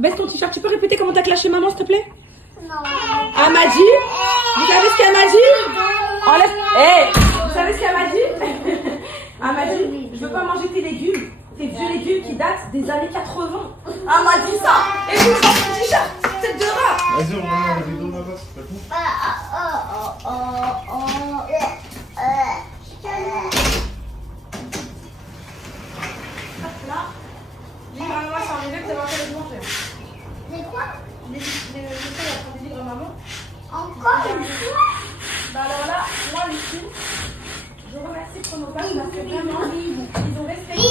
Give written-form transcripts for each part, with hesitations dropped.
baisse ton t-shirt. Tu peux répéter comment t'as clashé maman, s'il te plaît? Non. Elle m'a dit. Vous savez ce qu'elle m'a dit? Enlève. Hé, vous savez ce qu'elle m'a dit? Elle m'a dit, je veux pas manger tes légumes. Tes vieux légumes qui datent des années 80. Elle m'a dit ça. Et vous, je mon t-shirt. Tête de rat. Vas-y, on va le rideau là-bas, c'est pas cool. Là, dis à maman, c'est arrivé que t'avais envie de manger. C'est quoi? Je sais, elle a dit à maman. Encore une fois? Bah alors là, moi, Lucie, je remercie Chronopass parce que vraiment, ils ont respecté.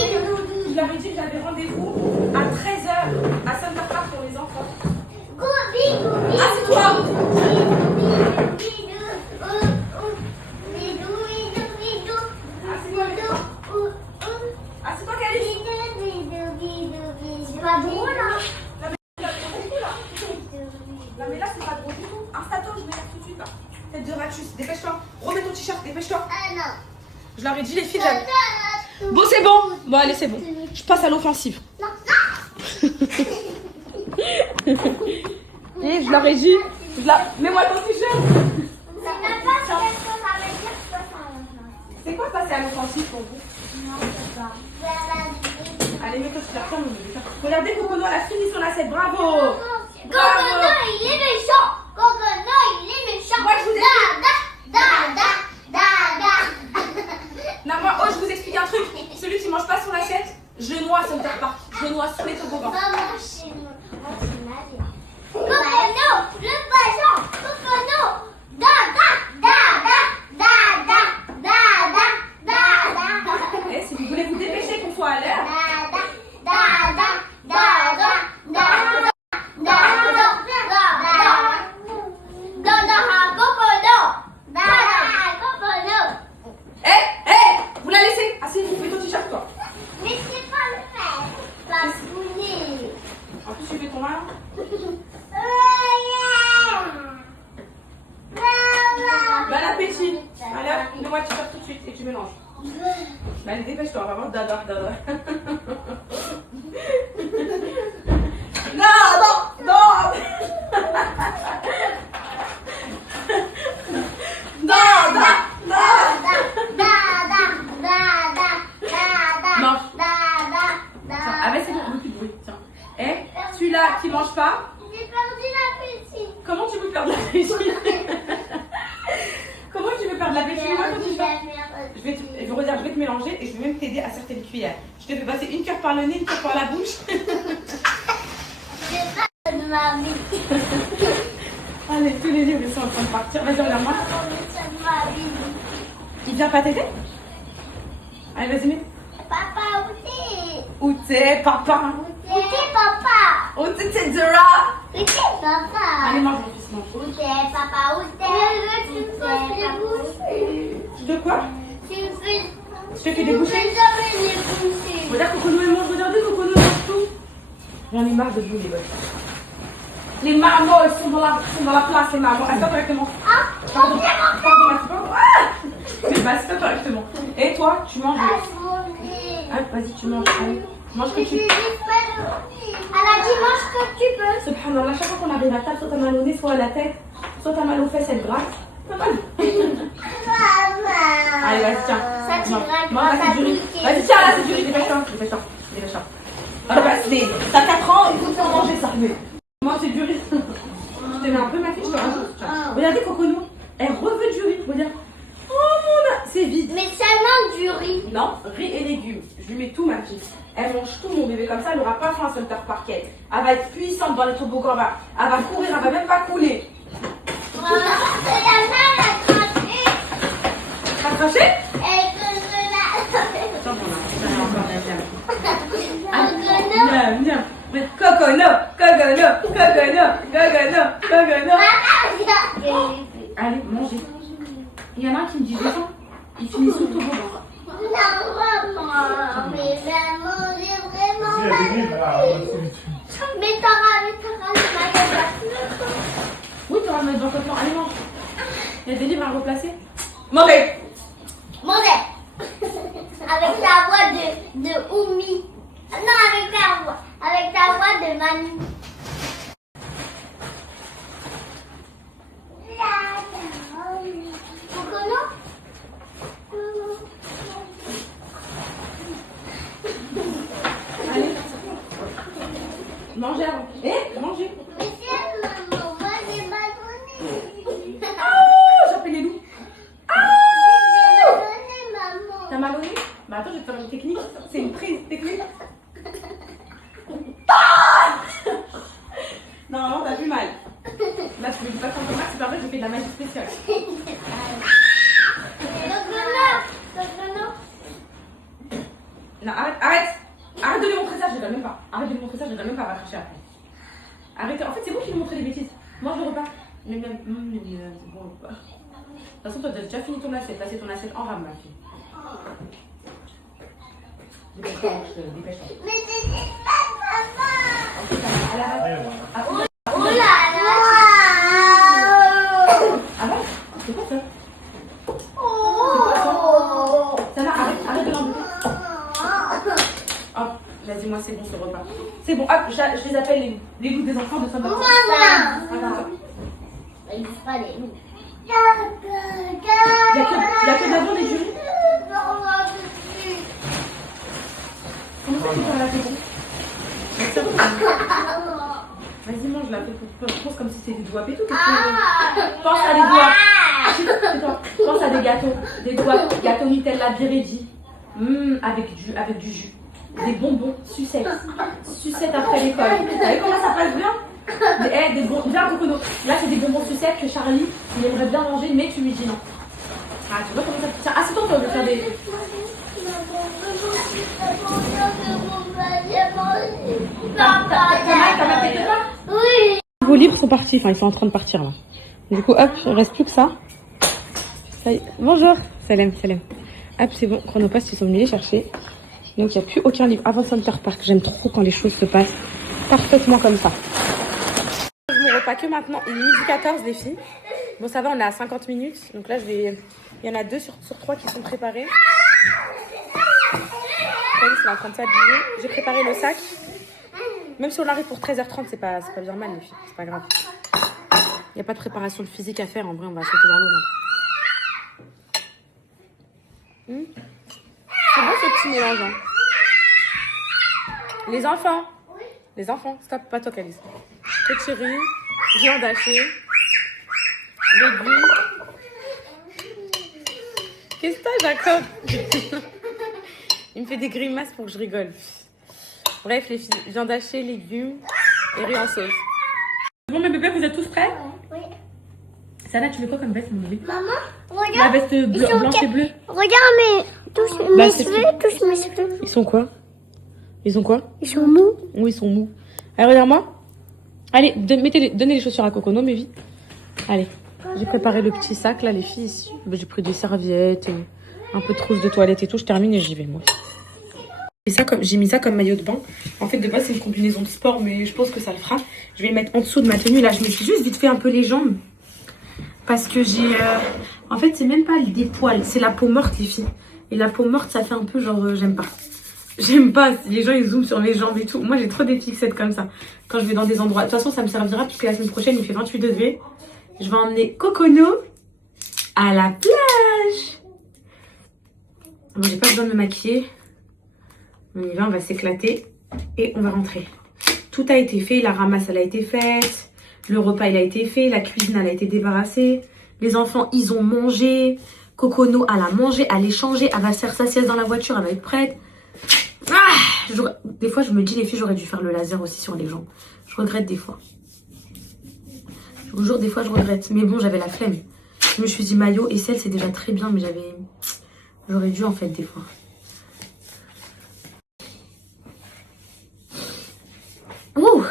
Je leur ai dit que j'avais rendez-vous à 13h à Center Park pour les enfants. Ah, c'est toi! Ah, c'est toi qui as dit? C'est pas drôle, hein? Non, mais là, c'est pas drôle du tout. Installe-toi, je vais faire tout de suite là. Tête de ratus, dépêche-toi. Remets ton t-shirt, dépêche-toi. Ah non. Je leur ai dit, les filles, j'avais. Bon, c'est bon. Bon, allez, c'est bon. Je passe à l'offensive. Et je leur ai dit, mets-moi ton t-shirt. C'est quoi passer à l'offensive pour vous? Allez, mets ton t-shirt. Tiens, mon bébé. Regardez, Cocono, elle a fini son assiette. Bravo. Cocono, il est méchant. Cocono, il est méchant. Moi, je vous ai Non, moi, oh, je vous explique un truc. Celui qui mange pas son assiette, je le noie à Center Park. Je le noie sous les toboggans. Maman, c'est ma vie. Cocono, le poisson. Cocono. Eh, si vous voulez vous dépêcher qu'on soit à l'heure. Vous la laissez. Ah si, vous faites ton t-shirt, toi. Mais c'est pas le faire. Pas fouiller. En plus, tu fais ton main. Bon appétit. Allez, mets-moi le t-shirt tout de suite et tu mélanges. Bah, allez, dépêche-toi, on va voir dada. Non. Mange. Tiens, ah ben c'est bon, plus de bruit. Tiens. Eh, celui-là qui mange pas. J'ai perdu l'appétit. Comment tu veux perdre l'appétit? Comment tu veux perdre l'appétit? Moi, ton t-shirt. Je vais redire, je vais te mélanger et je vais même t'aider à certaines cuillères. Je te fais passer une cuillère par le nez, une cuillère par la bouche. J'ai pas de ma vie. Allez, tous les livres sont en train de partir. Vas-y, regarde-moi. Il vient pas t'aider? Allez, vas-y, mets. Papa, où t'es? Où t'es, papa? Où t'es, papa? Où t'es, t'es de rat? Où t'es, papa? Allez, mange, mon fils, mange. Où t'es, papa? Où t'es? De quoi? Tu me fais... Je te fais des bouchées? jamais des bouchées. Regarde, Cocono, elle mange. Regardez, Cocono, elle mange tout. J'en ai marre de vous, les gosses. Les marmots, ils sont dans la place, les marmots. Assieds-toi correctement. Pardon, pardon. Mais bah, assieds-toi correctement. Et toi, tu manges. Ah, vas-y, tu manges. Allez, mange que tu peux. Elle a dit mange que tu peux. Subhanallah, chaque fois qu'on arrive à table, soit t'as mal au nez, soit à la tête, soit t'as mal aux fesses, elle gratte. Pas mal. Allez, vas-y, tiens. Ça, tu Mange. grattes Mange, là, grâce à c'est du riz. Mickey. Vas-y, tiens, là, c'est du riz. Dépêche-toi. Ah, bah, t'as 4 ans, il faut te faire manger ça. Mais moi, c'est du riz. Je te mets un peu ma fille, je te rajoute. Tiens. Regardez, Cocono, elle reveut du riz. Regarde. Oh mon âme, c'est vide. Mais seulement du riz. Non, riz et légumes. Je lui mets tout, ma fille. Elle mange tout, mon bébé, comme ça, elle n'aura pas faim à Center Park. Elle va être puissante dans les toboggans. Elle va courir, elle va même pas couler. Voilà. C'est la main à cracher. T'as craché? Et que je la... Attends, mon âme, j'en ai encore, viens. Cocono. Viens. Mais Cocono. Allez, mangez. Il y en a un qui me dit j'ai faim. Il finit sous le toboggan. Non, maman. Mais maman, j'ai vraiment Il y a des livres là, mal. on va se Mais t'auras le magasin. Oui, tu auras le mettre dans le coton. Allez, mange. Il y a des livres à replacer. Mangez. Mangez. Avec ta voix de Oumi. Non, avec ta voix de Manu. Mangez avant. Mangez. Mais c'est maman, moi j'ai mal donné. Oh, j'appelle les loups. J'ai mal donné, maman. T'as mal au nez? Bah attends, je vais te faire une technique. C'est une prise technique. Normalement, t'as plus mal. Là, tu me dis pas quand mal, c'est pas vrai, je fais de la magie spéciale. Non, arrête. Arrête de lui montrer ça, je regarde même pas. Arrête de lui montrer ça, je regarde même pas, va cracher après. Arrête. En fait, c'est vous qui lui montrez des bêtises. Mange le repas. Mais même, c'est bon repas. De toute façon, toi, t'as déjà fini ton assiette. Là, c'est ton assiette en rame, ma fille. Dépêche-toi, dépêche-toi. Mais c'est pas maman. Ok, ça va. À la Oh là là. Ah bon? C'est quoi ça? Oh. Ça va, arrête de l'embêter. Hop, vas-y, moi c'est bon ce repas. C'est bon, hop, je les appelle les loups des enfants de Samba. Attends. Ils disent pas les loups. Il y a que de la viande et du riz. Comment ça tu parles là, c'est bon? Vas-y, mange là, pense comme si c'était des doigts pétou. Pense à des doigts. C'est toi. Pense à des gâteaux. Des doigts, gâteau Nutella Biredi. Avec du jus. Des bonbons, sucettes. Sucettes après l'école. Vous savez comment ça passe bien? Des bonbons, viens Cocono. Là, c'est des bonbons sucettes que Charlie, il aimerait bien manger, mais tu lui dis non. Ah, tu vois comment ça... Tiens, assieds-toi, toi, de faire des... T'as mal quelque part? Oui. Vos livres sont partis, enfin, ils sont en train de partir, là. Du coup, hop, il ne reste plus que ça. Ça y est. Bonjour. Salam. Hop, c'est bon, Chronopost, ils sont venus les chercher. Donc, il n'y a plus aucun livre avant Center Park. J'aime trop quand les choses se passent parfaitement comme ça. Je me repas que maintenant. Il est midi 14, les filles. Bon, ça va, on est à 50 minutes. Donc là, il y en a 2 sur 3 qui sont préparés. Elle, c'est en train de s'habiller. J'ai préparé le sac. Même si on arrive pour 13h30, c'est pas bien mal, les filles. C'est pas grave. Il n'y a pas de préparation de physique à faire. En vrai, on va sauter dans l'eau. C'est bon ce petit mélange. Hein. Les enfants, stop, pas toi, Calice. Petit riz, viande hachée, légumes. Qu'est-ce que t'as, Jacob? Il me fait des grimaces pour que je rigole. Bref, les filles, viande hachée, légumes et riz en sauce. Bon, mes bébés, vous êtes tous prêts? Oui. Sana, tu veux quoi comme veste, mon bébé? Maman, La regarde. veste blanche et bleue. Regarde mes cheveux. Ils sont quoi? Ils sont quoi? Ils sont mous. Oui, ils sont mous. Allez, regarde-moi. Allez, donnez les chaussures à Cocono, mais vite. Allez, j'ai préparé le petit sac, là, les filles, ici. J'ai pris des serviettes, un peu de trousse de toilette et tout. Je termine et j'y vais, moi. J'ai mis ça comme maillot de bain. En fait, de base, c'est une combinaison de sport, mais je pense que ça le fera. Je vais le mettre en dessous de ma tenue. Là, je me suis juste vite fait un peu les jambes. Parce que j'ai... En fait, c'est même pas des poils. C'est la peau morte, les filles. Et la peau morte, ça fait un peu genre... j'aime pas. J'aime pas. Les gens, ils zooment sur mes jambes et tout. Moi, j'ai trop des fixettes comme ça. Quand je vais dans des endroits... De toute façon, ça me servira puisque la semaine prochaine, il fait 28 degrés. Je vais emmener Cocono à la plage. Bon, j'ai pas besoin de me maquiller. On y va, on va s'éclater. Et on va rentrer. Tout a été fait. La ramasse, elle a été faite. Le repas, il a été fait. La cuisine, elle a été débarrassée. Les enfants, ils ont mangé. Cocono, elle a mangé. Elle est changée. Elle va se faire sa sieste dans la voiture. Elle va être prête. Des fois, je me dis, les filles, j'aurais dû faire le laser aussi sur les jambes. Je regrette des fois. Je vous jure, des fois, je regrette. Mais bon, j'avais la flemme. Je me suis dit, maillot et sel, c'est déjà très bien. Mais j'aurais dû, en fait, des fois. Ouh!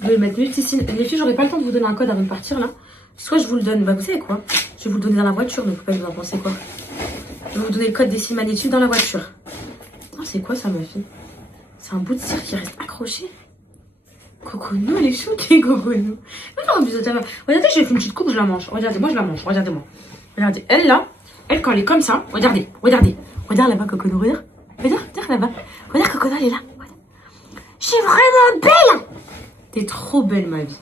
Je vais mettre multicine. Les filles, j'aurais pas le temps de vous donner un code avant de partir, là. Soit je vous le donne, bah vous savez quoi? Je vais vous le donner dans la voiture, mais faut pas que vous en pensez quoi. Je vais vous donner le code des Simagnétudes dans la voiture. Oh, c'est quoi ça, ma fille? C'est un bout de cire qui reste accroché. Cocono, elle est choquée, Cocono. Non, bisous, regardez, j'ai fait une petite coupe, je la mange. Regardez, moi je la mange, regardez-moi. Regardez, elle là, elle quand elle est comme ça, regardez. Regarde là-bas, Cocono, regarde. Regarde là-bas. Regarde, Cocono, elle est là. Je suis vraiment belle. T'es trop belle, ma vie.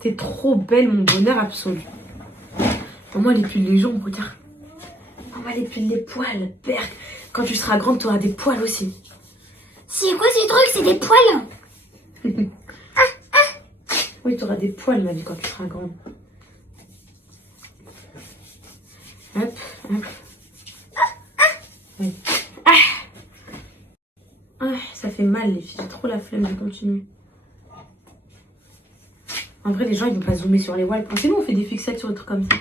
T'es trop belle, mon bonheur absolu. Maman, elle épile les jambes, regarde. Maman, elle épile les poils. Berk, quand tu seras grande, tu auras des poils aussi. C'est quoi ces trucs? C'est des poils. Oui, tu auras des poils, ma vie, quand tu seras grande. Hop, hop. Oui. Ça fait mal, les filles. J'ai trop la flemme de continuer. En vrai, les gens, ils vont pas zoomer sur les wipes. Pensez-nous, on fait des fixettes sur des trucs comme ça.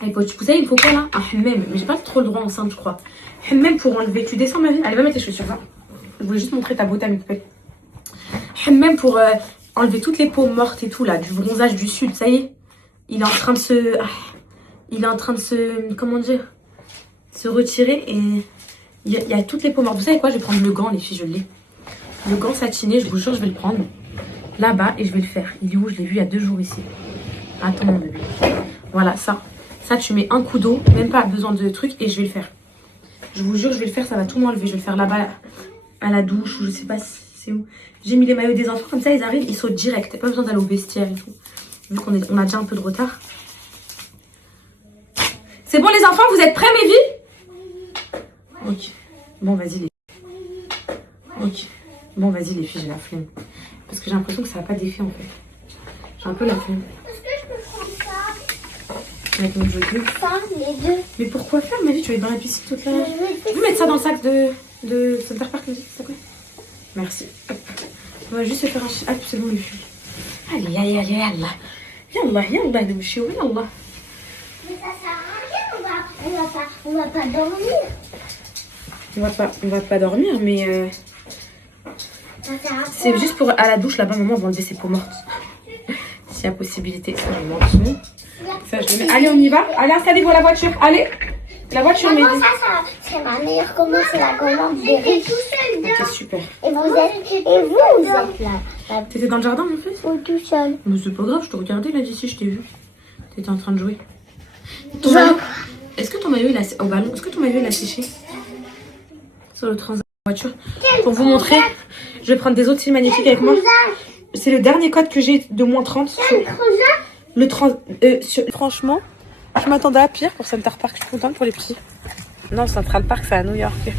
Vous savez, il me faut quoi là? Un hammam. Mais j'ai pas trop le droit enceinte, je crois. Hammam pour enlever. Tu descends, ma vie? Allez, va mettre tes chaussures. Hein. Je voulais juste montrer ta beauté à mes poupées. Hammam pour enlever toutes les peaux mortes et tout là, du bronzage du sud. Ça y est, il est en train de se. Il est en train de se. Comment dire? Se retirer et. Il y a toutes les peaux mortes. Vous savez quoi? Je vais prendre le gant, les filles, je l'ai. Le gant satiné, je vous jure, je vais le prendre là-bas et je vais le faire. Il est où? Je l'ai vu il y a 2 jours ici. Attends, mon bébé. Voilà, ça. Ça, tu mets un coup d'eau, même pas besoin de trucs, et je vais le faire. Je vous jure, je vais le faire, ça va tout m'enlever. Je vais le faire là-bas, à la douche, ou je sais pas c'est où. J'ai mis les maillots des enfants, comme ça, ils arrivent, ils sautent direct. Pas besoin d'aller au vestiaire et tout. Vu qu'on a déjà un peu de retard. C'est bon, les enfants, vous êtes prêts, mes vies? Ok. Bon, vas-y, les filles. Ok. Bon, vas-y, les filles, j'ai la flemme. Parce que j'ai l'impression que ça n'a pas d'effet, en fait. J'ai un peu la flemme. Est-ce que je peux prendre ça? Avec mon jeu de bleu. Ça, les deux. Mais pourquoi faire, ma vie? Tu vas être dans la piscine toute la... Tu veux mettre ça dans le sac de Center Park, s'il te plaît? Merci. Hop. On va juste se faire un... Ah, c'est bon, les filles. Allez, allez, allez, yallah. Yallah, yallah, نمشيو, yallah. Mais ça sert à rien, on va pas dormir. On va pas dormir, mais... Ça sert à quoi? C'est juste pour... À la douche, là-bas, maman, on va enlever ses peaux mortes. S'il y a possibilité. Ça, je mets en dessous. Ça, je le mets. Allez, on y va. Allez, installez-vous à la voiture. Allez. La voiture, mais... Maman, ça, c'est ma meilleure commande, c'est la commande des riches. Ok, super. Et vous êtes là. T'étais dans le jardin, mon fils? Ou tout seul. Mais c'est pas grave, je te regardais là d'ici, je t'ai vu. T'étais en train de jouer. Ton maillot... Est-ce que ton maillot, il a... Au ballon, est-ce que ton maillot, il a séché? Sur le transat de la voiture. Pour vous montrer, je vais prendre des autres cils magnifiques avec moi. C'est le dernier code que j'ai de moins 30. Le Franchement, je m'attendais à pire pour Center Park. Je suis contente pour les petits. Non, Central Park, c'est à New York.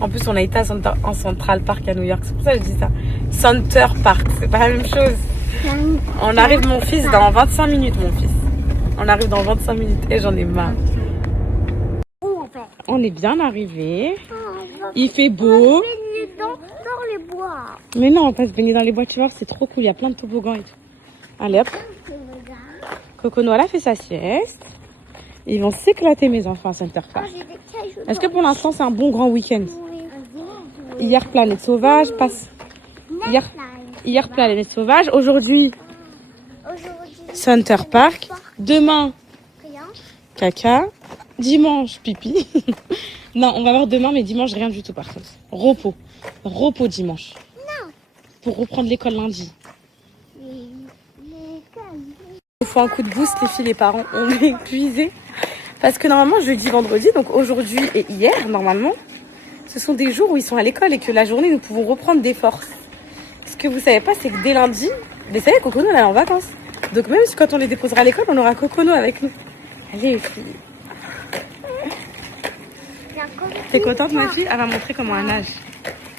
En plus, on a été en Central Park à New York. C'est pour ça que je dis ça. Center Park, c'est pas la même chose. On arrive, mon fils, dans 25 minutes, mon fils. On arrive dans 25 minutes et j'en ai marre. On est bien arrivé. Il fait beau. Dans les bois. Mais non, on va se baigner dans les bois, tu vois, c'est trop cool. Il y a plein de toboggans et tout. Allez hop. Coco Noël a fait sa sieste. Ils vont s'éclater, mes enfants, à Center Park. Est-ce que pour l'instant, c'est un bon grand week-end? Hier, Planète Sauvage passe. Hier, Planète Sauvage. Aujourd'hui, Center Park. Demain, caca. Dimanche, pipi. Non, on va voir demain, mais dimanche, rien du tout, par contre. Repos. Repos dimanche. Non. Pour reprendre l'école lundi. Il faut un coup de boost, les filles, les parents. On est épuisés. Parce que normalement, jeudi, vendredi, donc aujourd'hui et hier, normalement, ce sont des jours où ils sont à l'école et que la journée, nous pouvons reprendre des forces. Ce que vous savez pas, c'est que dès lundi, vous savez, Cocono, elle est en vacances. Donc même si quand on les déposera à l'école, on aura Cocono avec nous. Allez, les filles. T'es contente, ma fille? Elle va montrer comment elle nage.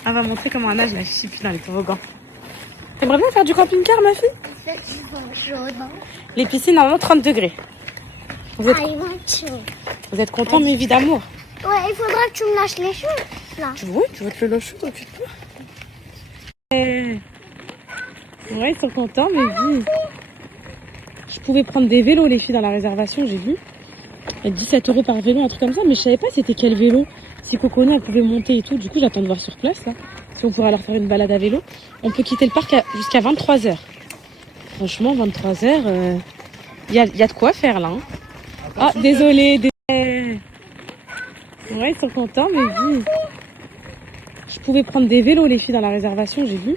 Elle va montrer comment elle nage, la chipie dans les toboggans. T'aimerais bien faire du camping-car, ma fille? Les piscines, normalement, 30 degrés. Vous êtes contents, mes vies d'amour? Ouais, il faudra que tu me lâches les cheveux, là. Oui, tu veux te le lâcher, donc tu te peux. Ouais, ils sont contents, mes vies. Je pouvais prendre des vélos, les filles, dans la réservation, j'ai vu. Il y a 17 € par vélo, un truc comme ça, mais je savais pas c'était quel vélo. Si Cocono, elle pouvait monter et tout. Du coup, j'attends de voir sur place, là. Si on pourrait leur faire une balade à vélo. On peut quitter le parc jusqu'à 23h. Franchement, 23h, il y a de quoi faire, là. Hein. Ah, désolé. Ouais, ils sont contents, mais oui. Je pouvais prendre des vélos, les filles, dans la réservation, j'ai vu.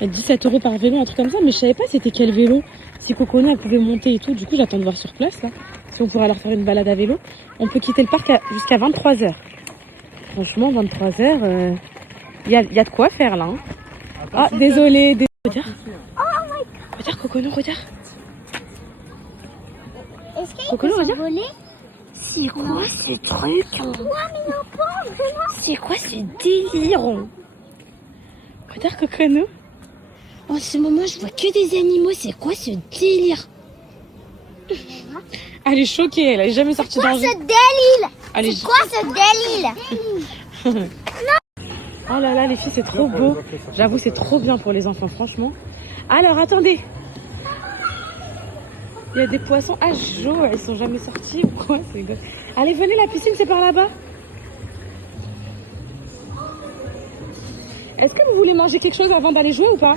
Il y a 17 € par vélo, un truc comme ça, mais je savais pas c'était quel vélo. Si Cocono, elle pouvait monter et tout. Du coup, j'attends de voir sur place, là. Si on pourrait leur faire une balade à vélo. On peut quitter le parc jusqu'à 23h. Franchement, 23h, il y a de quoi faire, là. Hein. Ah, désolé. Regarde. Regarde, Cocono, regarde. Est-ce qu'il Cocono, peut regarde. s'envoler? C'est quoi ces trucs? Ouais, mais non, pas, vraiment. C'est quoi ces délires? Regarde Cocono. En ce moment, je vois que des animaux. C'est quoi ce délire? Elle est choquée, elle a jamais sorti Quoi dans ce délire? Elle est... C'est quoi ce délire? Oh là là, les filles, c'est trop beau. J'avoue, c'est trop bien pour les enfants, franchement. Alors, attendez. Il y a des poissons à Jo, elles sont jamais sorties ou quoi? C'est rigolo. Allez, venez, la piscine, c'est par là-bas. Est-ce que vous voulez manger quelque chose avant d'aller jouer ou pas?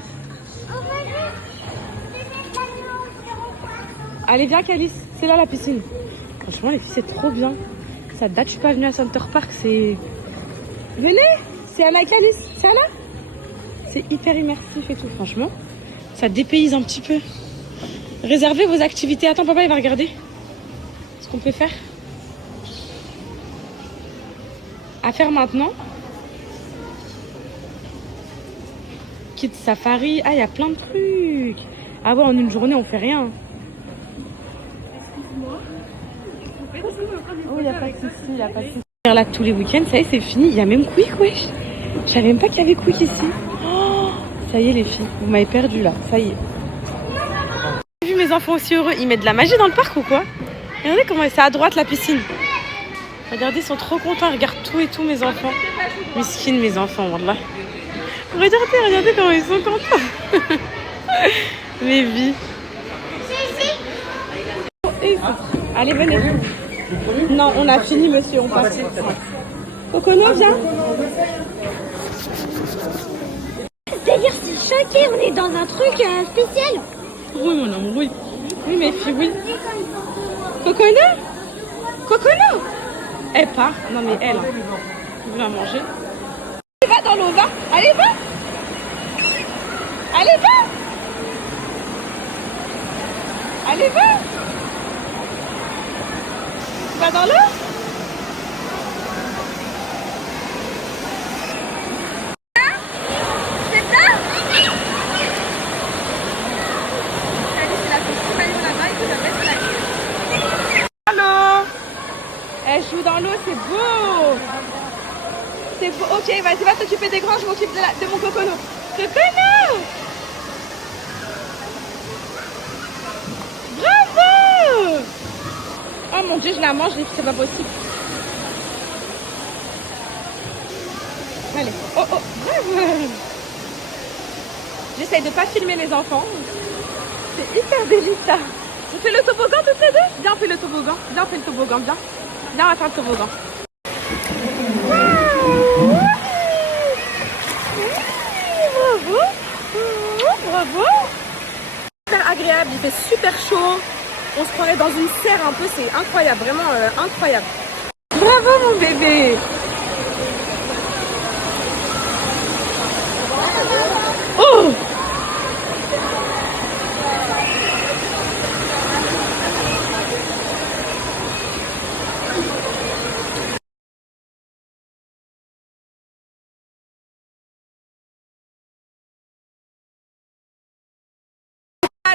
Allez, viens, Calice. C'est là, la piscine. Franchement, les filles, c'est trop bien. Ça date, je suis pas venue à Center Park, c'est... Venez! C'est Anna et Calice. C'est Anna? C'est hyper immersif et tout, franchement. Ça dépayse un petit peu. Réservez vos activités. Attends, papa, il va regarder ce qu'on peut faire. À faire maintenant. Kid Safari. Ah, il y a plein de trucs. Ah ouais, en une journée, on fait rien. Oh, il n'y a pas de souci, il n'y a pas de souci. Là, tous les week-ends, ça y est, c'est fini. Il y a même Quick, wesh. Je savais même pas qu'il y avait Quick ici. Oh, ça y est, les filles. Vous m'avez perdu là. Ça y est. J'ai vu mes enfants aussi heureux. Ils mettent de la magie dans le parc ou quoi? Regardez comment c'est à droite la piscine. Regardez, ils sont trop contents. Regarde tout et tout, mes enfants. Miskin, mes enfants, wallah. Regardez comment ils sont contents. Mes vies. Allez, venez. Non, on a fini, monsieur, on passe. Cocono, viens. Délire, c'est choqué. On est dans un truc spécial. Oui, mon amour, oui. Oui, mes filles, oui. Cocono? Cocono? Elle part. Non, mais elle. Tu veux manger? Allez, va dans l'eau, va. Allez, va. Allez, va. Allez, va. Tu vas dans l'eau? C'est ça? Allô? Elle joue dans l'eau, c'est beau. C'est beau. Ok, vas-y, va t'occuper des grands, je m'occupe de mon cocono. Cocono! Bravo! Oh mon Dieu, je la mange, c'est pas possible. Allez, oh oh, bravo! J'essaye de pas filmer les enfants. C'est hyper délicat. On fait le toboggan toutes les deux? Viens, on fait le toboggan. Viens, on fait le toboggan. Viens. Viens, on va faire le toboggan. Bravo. Bravo. Super agréable, il fait super chaud. On se croirait dans une serre un peu, c'est incroyable, vraiment incroyable. Bravo mon bébé. Oh!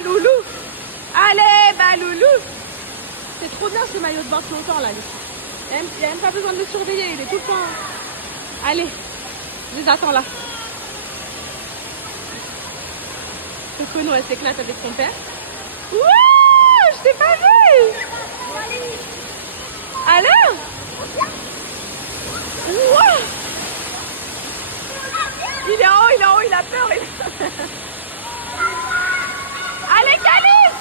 Loulou. Allez, bah loulou. C'est trop bien ce maillot de bain longtemps là. Il n'y a même pas besoin de le surveiller, il est tout le temps. Allez, je les attends là. Cocono, elle s'éclate avec son père. Wouh, je t'ai pas vu. Alors? Wouh. Il est en haut, il a peur. Allez, Calice!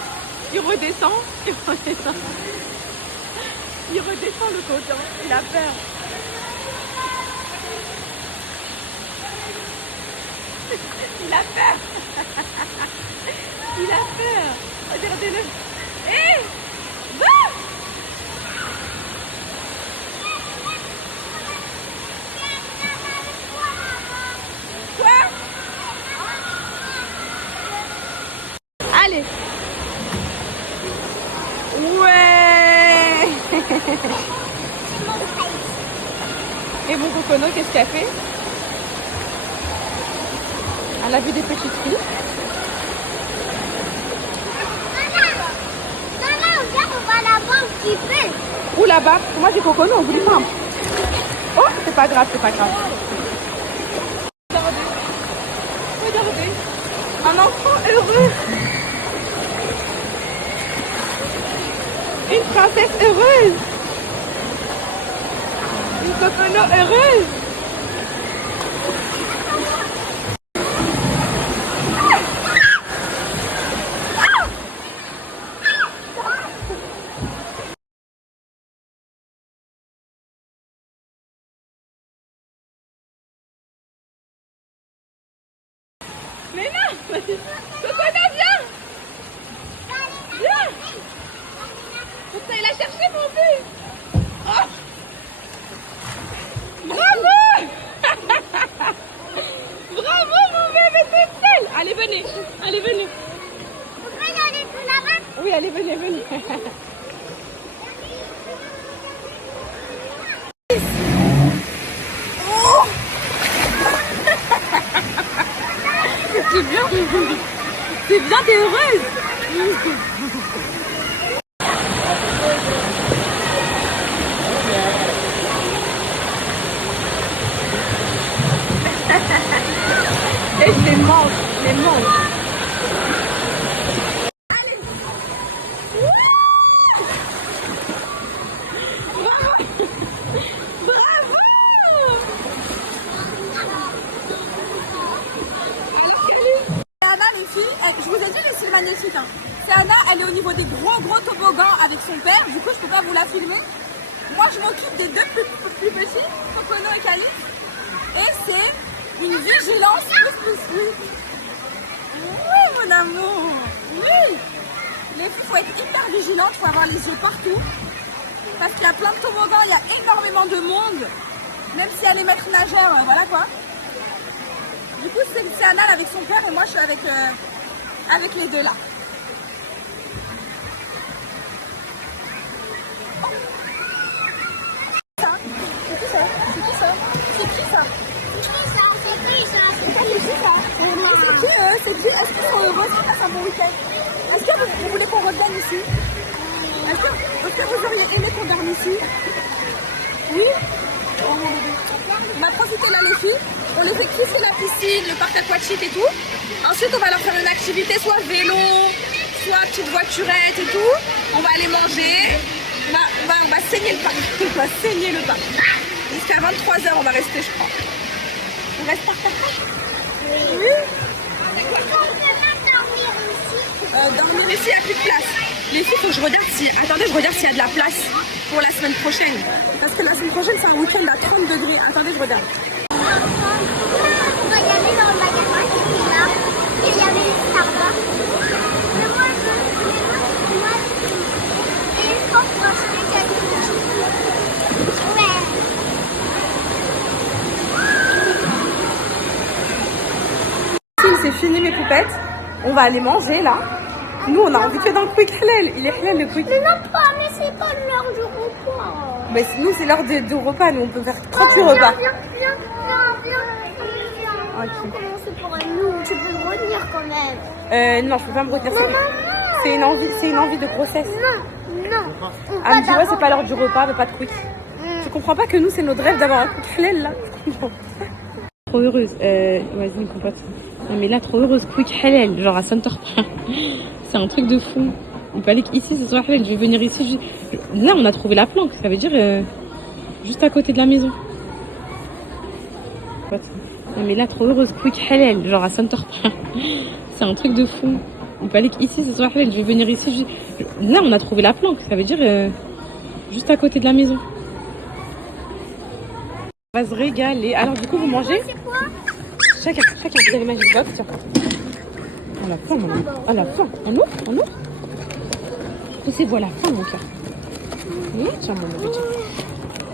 Il redescend. Il redescend le coton. Il a peur. Il a peur. Il a peur. Regardez-le. Hé! Va! Quoi? Allez. Ouais. Et mon cocono, qu'est-ce qu'elle fait? Elle a vu des petites filles. Maman, viens, on va là-bas un petit peu. Où là-bas? Moi j'ai cocono, on voulait pas. Oh, c'est pas grave, c'est pas grave. Un enfant heureux. Une princesse heureuse. Une cocono heureuse. Mais non, cocono, viens. Viens. Faut aller la chercher, mon fils. Oh. Bravo. Bravo, mon bébé, t'es belle. Allez, venez. Allez, venez. Vous pouvez aller tout là-bas? Oui, allez, venez, venez. Oh. C'est bien. C'est bien, t'es heureuse. Et je les mange, Bravo! Alors quelle est Anna, les filles, je vous ai dit le style magnétique. Hein. C'est Anna, elle est au niveau des gros toboggans avec son père. Du coup, je peux pas vous la filmer. Moi, je m'occupe des deux plus petits, Cocono et Calice. Et c'est une vigilance plus. Oui, mon amour. Oui. Les filles, il faut être hyper vigilante, il faut avoir les yeux partout. Parce qu'il y a plein de toboggans, il y a énormément de monde. Même si elle est maître nageur, voilà quoi. Du coup, c'est Anna avec son père et moi, je suis avec les deux là. C'est qui ça? C'est qui ça? C'est qui? Est-ce qu'ils sont heureux? Est-ce qu'ils passent un bon week-end? Est-ce que vous voulez qu'on revienne ici? Est-ce que vous auriez aimé qu'on dorme ici? Oui? On va profiter là les filles. On les fait kiffer la piscine, le parc aquatique et tout. Ensuite on va leur faire une activité, soit vélo, soit petite voiturette et tout. On va aller manger. On va saigner le parc. On va saigner le parc. Jusqu'à 23h on va rester, je crois. On reste par terre? Oui. Dormir ici, il n'y a plus de place. Les filles, il faut que je regarde si... Attendez, je regarde s'il y a de la place pour la semaine prochaine. Parce que la semaine prochaine, c'est un week-end à 30 degrés. Attendez, je regarde. On va y aller dans le magasin qui est là. Et il y avait une Starbucks. Mais moi, et je pense qu'on va acheter quelque chose. Ouais. C'est fini mes poupettes. On va aller manger là. Nous on a envie de faire dans le quick halal. Il est halal le quick. Mais non, pas, mais c'est pas l'heure du repas. Mais nous c'est l'heure du repas. Nous on peut faire 38 repas. Viens. Ok. Comment c'est pour nous? Tu peux me retenir quand même. Non, je peux pas me retenir. C'est une envie de grossesse. Non. Ah, mais tu vois, c'est pas l'heure du repas, mais pas de quick. Tu comprends pas que nous c'est notre rêve d'avoir un quick halal là? Je comprends. Trop heureuse. Vas-y, mon pote. Non mais là, trop heureuse, quick halal, genre à Center Park. C'est un truc de fou. Il fallait qu'ici ce soit halal. Je vais venir ici. Là, on a trouvé la planque. Ça veut dire juste à côté de la maison. Non mais là, trop heureuse, quick halal, genre à Center Park. C'est un truc de fou. Il fallait qu'ici ce soit halal. Je vais venir ici. Là, on a trouvé la planque. Ça veut dire juste à côté de la maison. On va se régaler. Alors du coup, vous mangez? C'est quoi? Chacun, vous avez Magic Box, tiens. On a faim, maman. On a faim. On ouvre? C'est voilà, faim, mon cœur. Oui, tiens, mon bébé, tiens.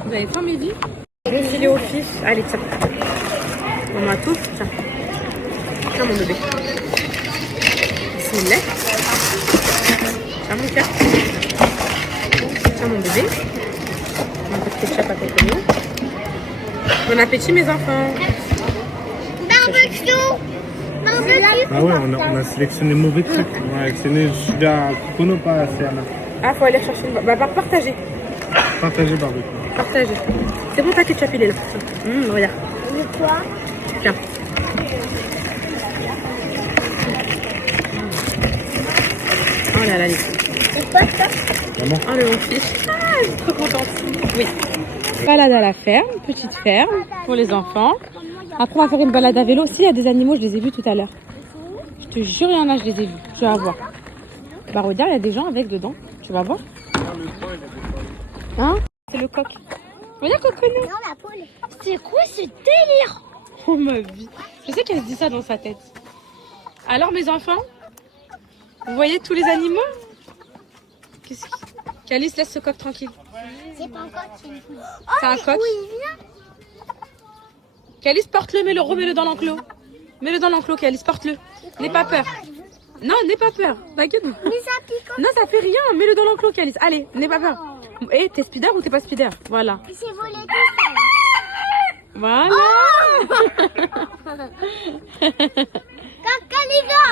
Vous avez faim, Mehdi? Je vais filer au fils. Allez, tiens. On a tout, tiens. Tiens, mon bébé. Bismillah. Tiens, mon cœur. Tiens, mon bébé. Un peu de ketchup à côté. Bon appétit, mes enfants. Barbecue. Ah ouais, on a sélectionné mauvais trucs. On a sélectionné celui-là Cocono, pas Anna. Ah, faut aller chercher une... Bah, partagez. Partagez barbecue. Partagez. C'est bon, ta ketchup, il est là. Regarde. De quoi? Tiens. Oh là là, les filles. C'est quoi ça? Maman. Oh, le mon fils. Ah, je suis trop contente. Oui. Balade à la ferme, petite ferme pour les enfants. Après, on va faire une balade à vélo. S'il y a des animaux, je les ai vus tout à l'heure. Je te jure, il y en a, je les ai vus. Tu vas voir. Bah, regarde, il y a des gens avec dedans. Tu vas voir. Hein? C'est le coq. Regarde, coconou. Non, la poule. C'est quoi ce délire? Oh ma vie. Je sais qu'elle se dit ça dans sa tête. Alors, mes enfants, vous voyez tous les animaux? Qu'est-ce qui... Calice, laisse ce coq tranquille. C'est pas encore une poule. C'est un coq. Oui, viens. Calice, porte-le, mets-le, remets-le dans l'enclos. Mets-le dans l'enclos, Calice, porte-le. N'aie pas peur. Non, n'aie pas peur. T'inquiète. Mais ça pique. Non, ça fait rien. Mets-le dans l'enclos, Calice. Allez, n'aie pas peur. Eh, t'es speeder ou t'es pas speeder? Voilà. Il s'est volé tout seul. Voilà. Cacaliga.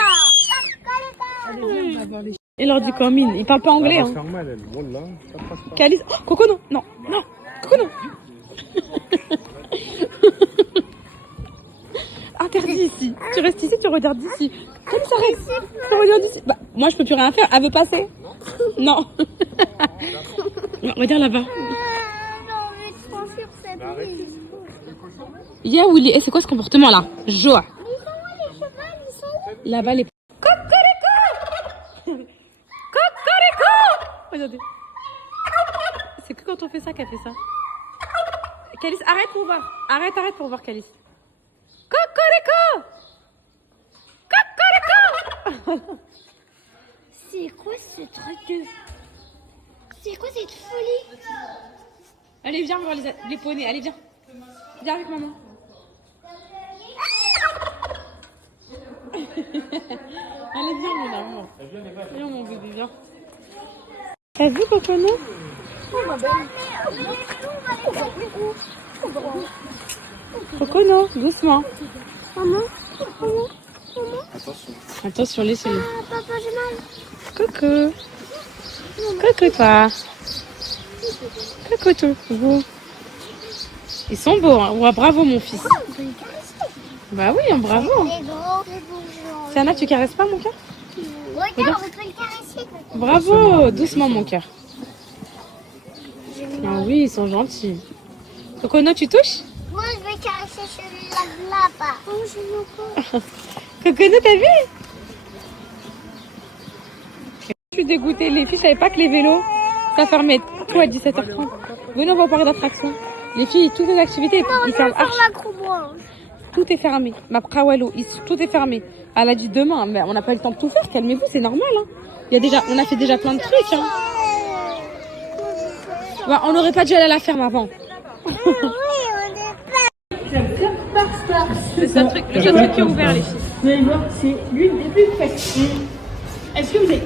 Il leur dit comme il parle pas anglais. Elle va Hein. se faire mal, elle. Wallah, ça passe pas. Calice. Oh, Coco, non. Non, non. Coco, non. Interdit ici. Tu restes ici, tu regardes d'ici. Calice, arrête. Tu regardes d'ici. Bah, moi, je peux plus rien faire. Elle veut passer. Non. Non, regarde là-bas. Non, mais trop sur cette île. Yeah, Willy. Et c'est quoi ce comportement là? Joie. Mais ils sont où les chevaux? Ils sont où? Là-bas, les... Cocorico. Cocorico. Regardez. C'est que quand on fait ça qu'elle fait ça. Calice, arrête pour voir. Arrête pour voir, Calice. Cocorico. Cocorico. C'est quoi ce truc de... C'est quoi cette folie? Allez, viens voir les poneys. Allez, viens. Viens avec maman. Allez, viens, mon amour. Viens, mon bébé, viens. T'as vu, Coconou? Coconou, doucement. Maman? Attention, laissez-le. Ah, papa, j'ai mal. Coucou. Coucou, toi. Coucou, tout. Vous. Ils sont beaux, hein. Ouais, bravo, mon fils. Bah oui, hein, bravo. Les gros, les bourgeons. Sienna, tu caresses pas mon cœur? Regarde, on peut le caresser. Bravo, doucement, mon cœur. Ah oui, ils sont gentils. Coconou, tu touches? Moi, je vais caresser celui-là là-bas. Oh, je veux pas. Coconou, t'as vu? Je suis dégoûtée. Les filles, je savais pas que les vélos, ça fermait tout à 17h30. Venez, on va au parc d'attractions. Les filles, toutes les activités, ils ferment archi. Tout est fermé. Ma Prawalo, tout est fermé. Elle a dit demain, mais on n'a pas eu le temps de tout faire. Calmez-vous, c'est normal. Hein. On a fait déjà plein de trucs. Hein. Ouais, on n'aurait pas dû aller à la ferme avant. Le seul truc qui est ouvert, les filles. Vous allez voir, c'est l'une des plus faciles. Est-ce que vous avez...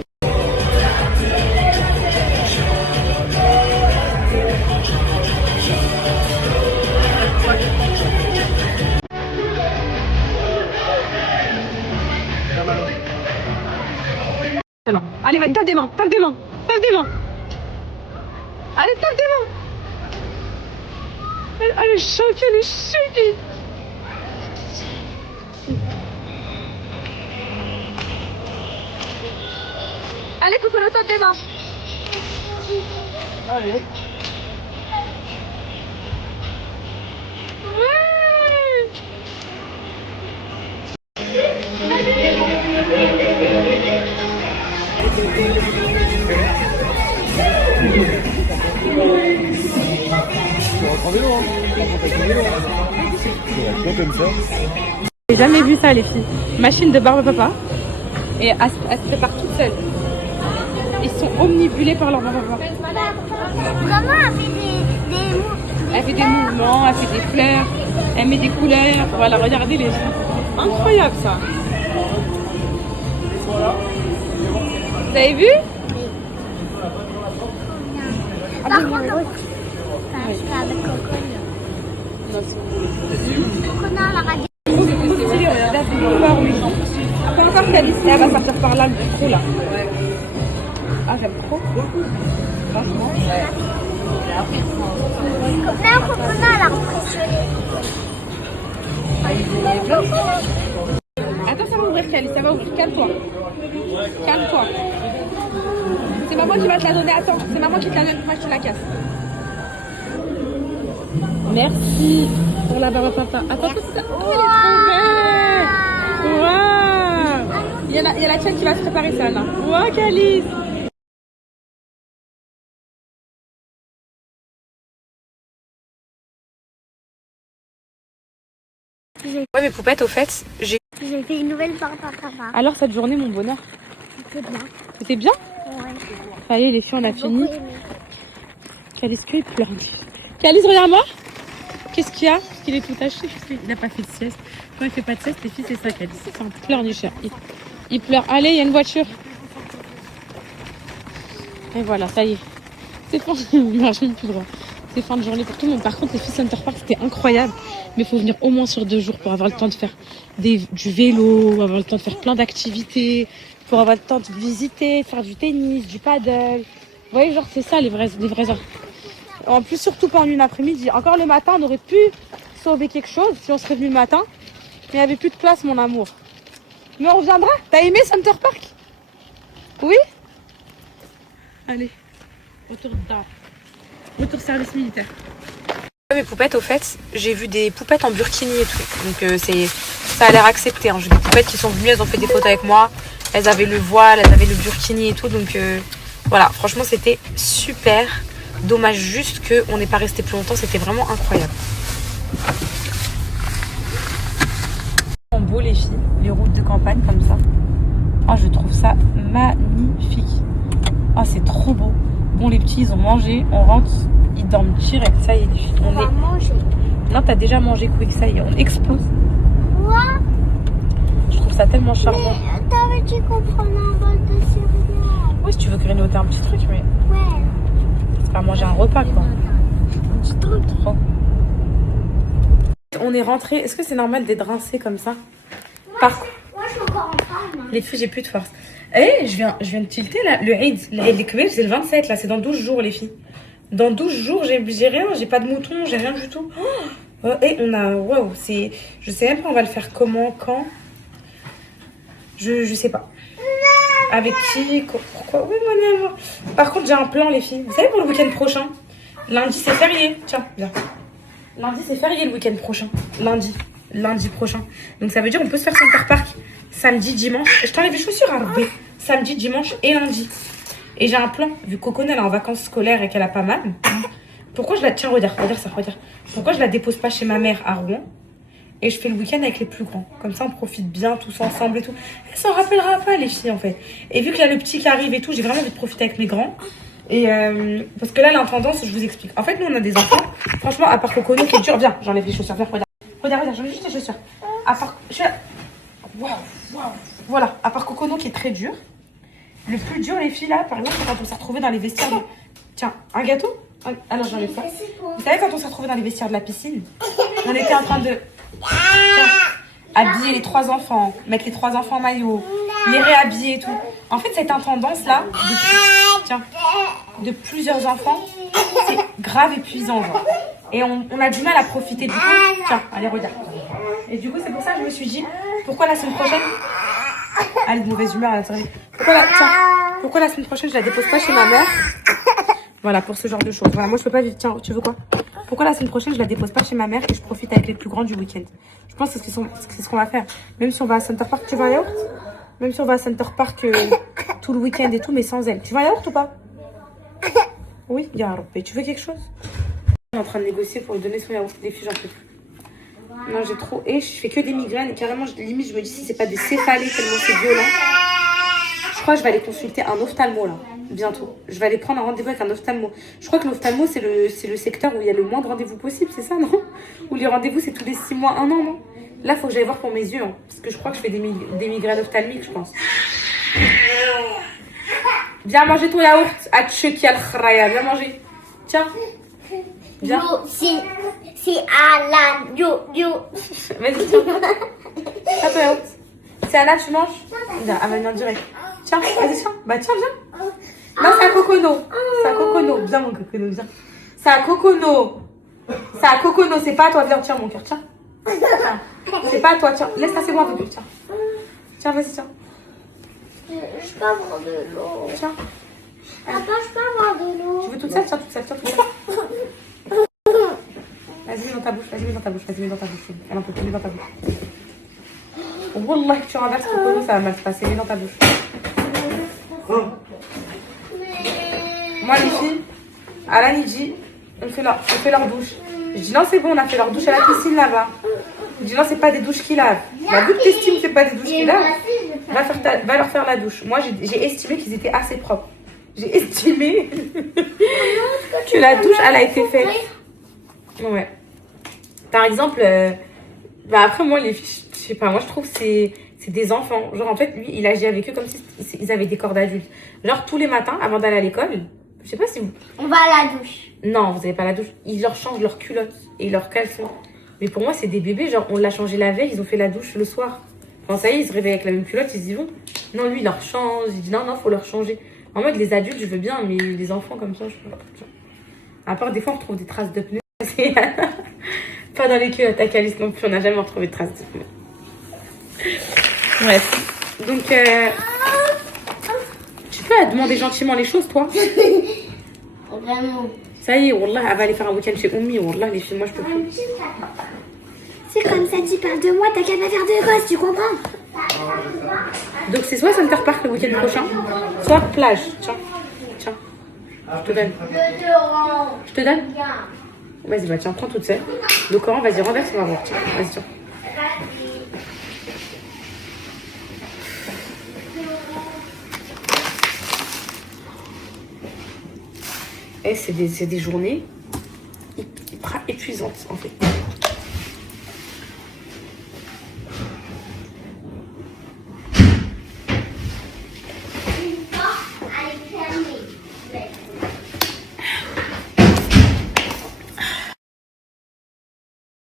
Allez, va, tape des mains, tape des mains, tape des mains. Allez, tape des mains. Elle est choquée, elle est choquée. Allez, Coconou, tape des mains. Allez. Ouais. J'ai jamais vu ça, les filles. Machine de barbe papa. Et elle se prépare toute seule. Ils sont omnibulés par leur barbe papa. Vraiment, Elle fait des mouvements, elle fait des fleurs, elle met des couleurs. Voilà, regardez les filles. Incroyable ça. Vous avez vu? Par contre, parce qu'avec Coconou. Coconou à la radio. Après encore Calice, elle va sortir par là, le trou là. Ah, j'aime trop. Franchement. Même Coconou à la impressionné. Attends, ça va ouvrir Calice, ça va ouvrir. Calme-toi. Calme-toi. C'est maman qui va te la donner. Attends, c'est maman qui te la donne. Moi, je te la casse. Merci pour la barbe à papa. Attends, oh, elle est trop belle. Waouh. Il y a la tienne qui va se préparer ça là. Waouh, Calice. Ouais, mes poupettes, au fait, j'ai fait une nouvelle barbe à papa. Alors, cette journée, mon bonheur, C'est bien. c'était bien? Ouais. Ça y est, les filles, on a J'ai fini. beaucoup aimé. Calice, il pleure. Calice, regarde-moi. Qu'est-ce qu'il y a? Parce qu'il est tout taché. Il n'a pas fait de sieste. Quand il fait pas de sieste, les filles, c'est ça, Calice. C'est un pleurnicheur. Il pleure. Allez, il y a une voiture. Et voilà, ça y est. C'est fin. Il marche même plus droit. C'est fin de journée pour tout le monde. Par contre, les filles Center Park, c'était incroyable. Mais il faut venir au moins sur 2 jours pour avoir le temps de faire du vélo, avoir le temps de faire plein d'activités, pour avoir le temps de visiter, de faire du tennis, du paddle. Vous voyez, genre, c'est ça les vrais heures. En plus, surtout pas en une après-midi. Encore le matin, on aurait pu sauver quelque chose si on serait venu le matin. Mais il n'y avait plus de place, mon amour. Mais on reviendra. T'as aimé Center Park? Oui? Allez, retour service militaire. Mes poupettes, au fait, j'ai vu des poupettes en burkini et tout. Donc ça a l'air accepté. Hein. J'ai des poupettes qui sont venues, elles ont fait des photos avec moi. Elles avaient le voile, elles avaient le burkini et tout. Donc voilà, franchement, c'était super. Dommage juste qu'on n'est pas resté plus longtemps. C'était vraiment incroyable. C'est beau, les filles, les routes de campagne comme ça. Oh, je trouve ça magnifique. Oh, c'est trop beau. Bon, les petits, ils ont mangé. On rentre. Ils dorment direct, ça y est, les filles. On va manger. Non, t'as déjà mangé quick, ça y est, on explose. Quoi? Je trouve ça tellement charmant. Mais t'avais dit qu'on prenait un bol de céréales. Oui, si tu veux grignoter un petit truc, mais Ouais. c'est pas manger un repas, quoi. Un petit truc. Trop. On est rentré. Est-ce que c'est normal d'être rincé comme ça? Par contre, Moi, je suis encore en forme. les filles, j'ai plus de force. Eh, je viens de tilter là. Le Eid Kbir, c'est le 27 là. C'est dans 12 jours, les filles. Dans 12 jours, j'ai rien. J'ai pas de mouton, j'ai rien du tout. Oh, et on a. Waouh, c'est. Je sais même pas, on va le faire comment, quand. Je sais pas. Avec qui, pourquoi. Oui, mon amour. Par contre, j'ai un plan, les filles. Vous savez, pour le week-end prochain, lundi, c'est férié. Tiens, viens. Lundi, c'est férié le week-end prochain. Lundi prochain. Donc, ça veut dire qu'on peut se faire Center Park samedi, dimanche. Je t'enlève les chaussures, hein, bébé. Samedi, dimanche et lundi. Et j'ai un plan. Vu que Coco, elle est en vacances scolaires et qu'elle a pas mal. Pourquoi je la. Tiens, regarde ça. Pourquoi je la dépose pas chez ma mère à Rouen? Et je fais le week-end avec les plus grands. Comme ça, on profite bien tous ensemble et tout. Elle s'en rappellera pas, les filles, en fait. Et vu que là, le petit qui arrive et tout, j'ai vraiment envie de profiter avec mes grands. Et parce que là, l'intendance, je vous explique. En fait, nous, on a des enfants. Franchement, à part Cocono qui est dur. Viens, j'enlève les chaussures. Viens, regarde, j'enlève juste les chaussures. À part. Waouh. Voilà, à part Cocono qui est très dur. Le plus dur, les filles, là, par exemple, c'est quand on s'est retrouvés dans les vestiaires. Tiens, un gâteau? Ah non, j'enlève ça. Vous savez, quand on s'est retrouvés dans les vestiaires de la piscine, on était en train de. Tiens, habiller les 3 enfants, mettre les 3 enfants en maillot, les réhabiller et tout. En fait, cette intendance là, de plusieurs enfants, c'est grave épuisant, genre. Et on a du mal à profiter du coup. Tiens, allez, regarde. Et du coup, c'est pour ça que je me suis dit, pourquoi la semaine prochaine. Elle est de mauvaise humeur, elle est pourquoi la semaine prochaine je la dépose pas chez ma mère? Voilà, pour ce genre de choses. Voilà, moi je peux pas vivre. Tiens, tu veux quoi? Pourquoi la semaine prochaine je la dépose pas chez ma mère et je profite avec les plus grands du week-end? Je pense que c'est ce qu'on va faire. Même si on va à Center Park, tu veux un yaourt? Même si on va à Center Park tout le week-end et tout, mais sans elle. Tu veux un yaourt ou pas? Oui, Yaroubé. Tu veux quelque chose? Je suis en train de négocier pour lui donner son yaourt. Les filles, j'en peux plus. Non, j'ai trop. Et je fais que des migraines. Et carrément, limite, je me dis si c'est pas des céphalées tellement c'est violent. Je crois que je vais aller consulter un ophtalmo là, bientôt. Je vais aller prendre un rendez-vous avec un ophtalmo. Je crois que l'ophtalmo, c'est le secteur où il y a le moins de rendez-vous possible, c'est ça, non? Où les rendez-vous, c'est tous les 6 mois, 1 an, non? Là, il faut que j'aille voir pour mes yeux, hein, parce que je crois que je fais des migraines ophtalmiques, je pense. Viens manger ton yaourt. Atcheki al-khraya, viens manger. Tiens. Viens. C'est à la yo. Vas-y, tiens. Tiens ton yaourt. C'est Anna, tu manges? Viens, elle va venir direct. Tiens, vas-y, tiens. Bah, tiens, viens. Non, c'est un cocono. C'est un cocono. Viens, mon cocono, viens. C'est un cocono. C'est un cocono, c'est pas à toi. Viens, tiens, mon cœur, tiens. Tiens. C'est pas à toi, tiens. Laisse tasser moi un peu plus, tiens. Tiens, vas-y, tiens. Je peux prendre de l'eau. Tiens. Papa, je peux avoir de l'eau. Tu veux toute seule? Tiens, toute seule, tiens, toute seule. Vas-y, mets dans ta bouche, vas-y, mets dans ta bouche, vas-y, mets dans ta bouche. Elle en peut plus, mets dans ta bouche. Wallah, tu renverses ton colo, ça va mal se passer, mets dans ta bouche. Moi, les filles, Alan, il dit, on fait leur douche. Je dis non, c'est bon, on a fait leur douche à la piscine là-bas. Il dit non, c'est pas des douches qui lavent. Bah, vu que t'estimes que c'est pas des douches qui lavent, va leur faire la douche. Moi, j'ai estimé qu'ils étaient assez propres. J'ai estimé que la douche, elle a été faite. Ouais. Par exemple, bah après, moi, les filles, je sais pas, moi, je trouve que c'est des enfants. Genre, en fait, lui, il agit avec eux comme si ils avaient des corps d'adultes. Genre, tous les matins, avant d'aller à l'école, je sais pas si vous... On va à la douche. Non, vous n'avez pas la douche. Ils leur changent leurs culottes et leurs caleçons. Mais pour moi, c'est des bébés. Genre, on l'a changé la veille, ils ont fait la douche le soir. Enfin, ça y est, ils se réveillent avec la même culotte, ils y vont. Non, lui, il leur change. Il dit non, faut leur changer. En mode, les adultes, je veux bien, mais les enfants comme ça, je peux pas. À part, des fois, on retrouve des traces de pneus. Pas dans les culottes à Calice non plus, on n'a jamais retrouvé de traces de pneus. Bref. Donc, tu peux demander gentiment les choses, toi. Vraiment. Ça y est, Wallah, elle va aller faire un week-end chez Oumi. Wallah, les filles, moi, je peux plus. C'est comme ça, tu parles de moi, t'as qu'à pas faire de gosses, tu comprends? Donc, c'est soit Center Park le week-end prochain, soit plage. Tiens, tiens. Je te donne. Je te donne? Vas-y, bah tiens, prends toute seule. Le Coran, vas-y, renverse, on va voir. Tiens, vas-y, tiens. Et c'est des journées hyper épuisantes, en fait.